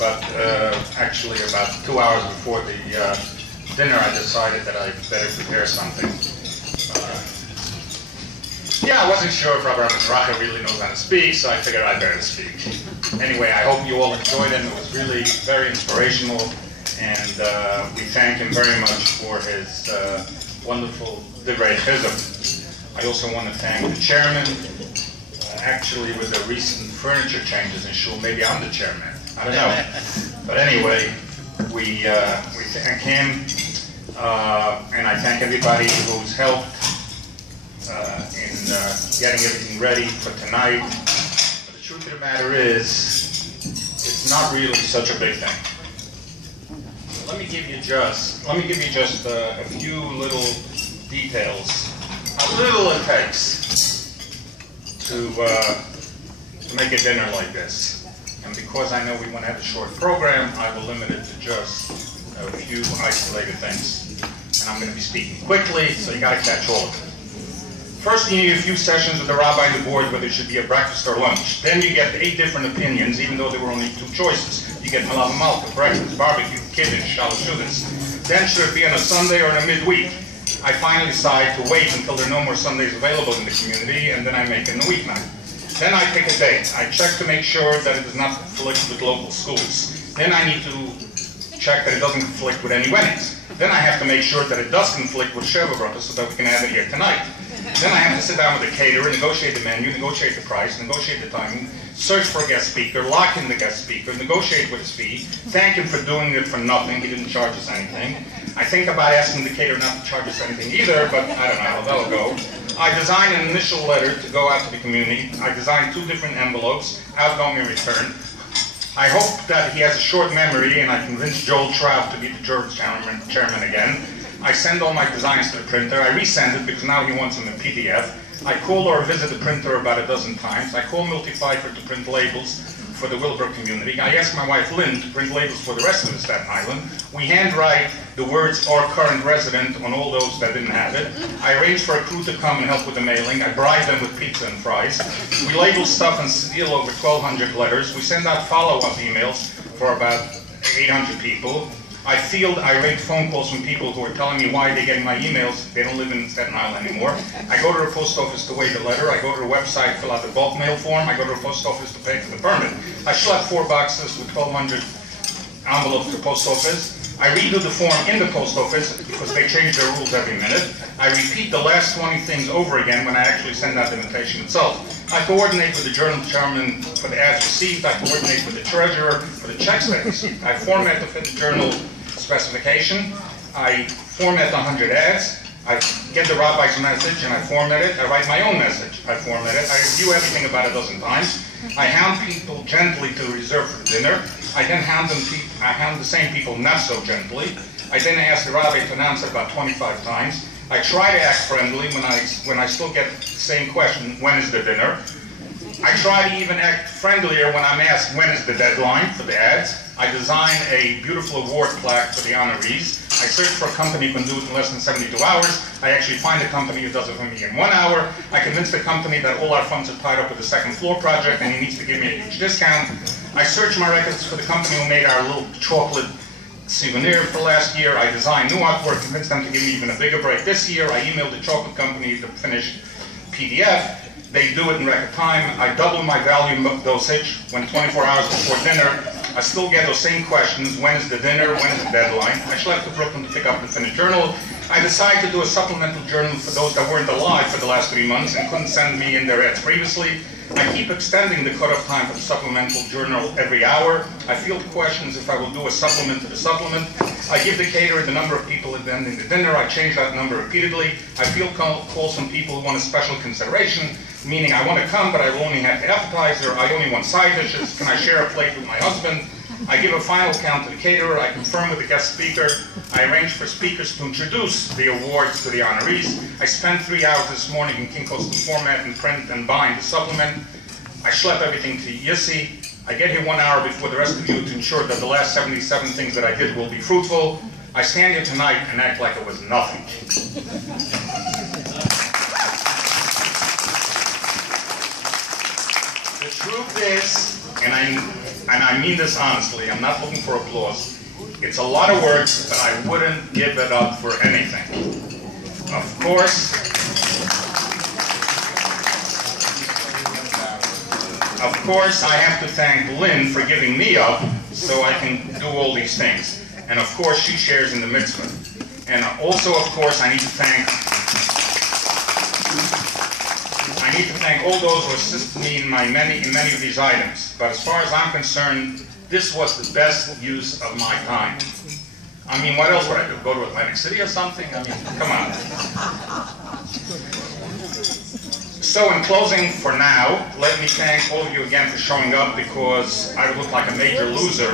but actually about 2 hours before the dinner I decided that I'd better prepare something. Yeah, I wasn't sure if Rabbi Mizrahi really knows how to speak, so I figured I'd better speak. Anyway, I hope you all enjoyed it. It was really very inspirational, and we thank him very much for his wonderful Divrei Chizuk. I also want to thank the chairman. Actually, with the recent furniture changes in Shul, maybe I'm the chairman. I don't know. But anyway, we thank him, and I thank everybody who's helped in getting everything ready for tonight. But the truth of the matter is, it's not really such a big thing. Let me give you just a few little details, how little it takes to make a dinner like this. And because I know we want to have a short program, I will limit it to just a few isolated things. And I'm going to be speaking quickly, so you got to catch all of it. First, you need a few sessions with the rabbi and the board whether it should be a breakfast or lunch. Then you get 8 different opinions, even though there were only 2 choices. You get halal malka, breakfast, barbecue, kiddush, shalashudas. Then should it be on a Sunday or on a midweek? I finally decide to wait until there are no more Sundays available in the community, and then I make it in the weeknight. Then I pick a date. I check to make sure that it does not conflict with local schools. Then I need to check that it doesn't conflict with any weddings. Then I have to make sure that it does conflict with Sheva Brachos so that we can have it here tonight. Then I have to sit down with the caterer, negotiate the menu, negotiate the price, negotiate the timing, search for a guest speaker, lock in the guest speaker, negotiate with his fee, thank him for doing it for nothing. He didn't charge us anything. I think about asking the caterer not to charge us anything either, but I don't know, that'll go. I design an initial letter to go out to the community. I design 2 different envelopes, outgoing and return. I hope that he has a short memory and I convince Joel Traub to be the George chairman again. I send all my designs to the printer. I resend it because now he wants them in PDF. I call or visit the printer about a dozen times. I call Multiplyfer to print labels for the Wilbur community. I ask my wife Lynn to print labels for the rest of the Staten Island. We handwrite the words "our current resident" on all those that didn't have it. I arrange for a crew to come and help with the mailing. I bribe them with pizza and fries. We label stuff and seal over 1,200 letters. We send out follow-up emails for about 800 people. I field irate phone calls from people who are telling me why they're getting my emails. They don't live in Staten Island anymore. I go to the post office to weigh the letter. I go to the website, fill out the bulk mail form. I go to the post office to pay for the permit. I schlep 4 boxes with 1,200 envelopes to the post office. I redo the form in the post office because they change their rules every minute. I repeat the last 20 things over again when I actually send out the invitation itself. I coordinate with the journal chairman for the ads received. I coordinate with the treasurer for the checks they received. I format to fit the journal specification. I format 100 ads. I get the rabbi's message and I format it. I write my own message. I format it. I review everything about a dozen times. I hound people gently to reserve for dinner. I then hound the same people not so gently. I then ask the rabbi to announce it about 25 times. I try to act friendly when I still get the same question, when is the dinner? I try to even act friendlier when I'm asked when is the deadline for the ads. I design a beautiful award plaque for the honorees. I search for a company who can do it in less than 72 hours. I actually find a company who does it for me in 1 hour. I convince the company that all our funds are tied up with the second floor project and he needs to give me a huge discount. I search my records for the company who made our little chocolate souvenir for last year. I design new artwork, convince them to give me even a bigger break this year. I emailed the chocolate company the finished PDF. They do it in record time. I double my volume dosage when 24 hours before dinner. I still get those same questions. When is the dinner? When is the deadline? I schlep to Brooklyn to pick up the finished journal. I decide to do a supplemental journal for those that weren't alive for the last 3 months and couldn't send me in their ads previously. I keep extending the cutoff time for the supplemental journal every hour. I field questions if I will do a supplement to the supplement. I give the caterer the number of people attending the dinner. I change that number repeatedly. I field calls from people who want a special consideration, meaning I want to come, but I will only have the appetizer. I only want side dishes. Can I share a plate with my husband? I give a final count to the caterer. I confirm with the guest speaker. I arrange for speakers to introduce the awards to the honorees. I spent 3 hours this morning in Kinko's to format and print and bind the supplement. I schlep everything to Yissi. I get here 1 hour before the rest of you to ensure that the last 77 things that I did will be fruitful. I stand here tonight and act like it was nothing. The truth is, and and I mean this honestly, I'm not looking for applause. It's a lot of work, but I wouldn't give it up for anything. Of course, I have to thank Lynn for giving me up so I can do all these things. And of course, she shares in the mitzvah. And also, of course, I need to thank all those who assisted me in many of these items. But as far as I'm concerned, this was the best use of my time. I mean, what else would I do? Go to Atlantic City or something? I mean, come on. So in closing, for now, let me thank all of you again for showing up, because I look like a major loser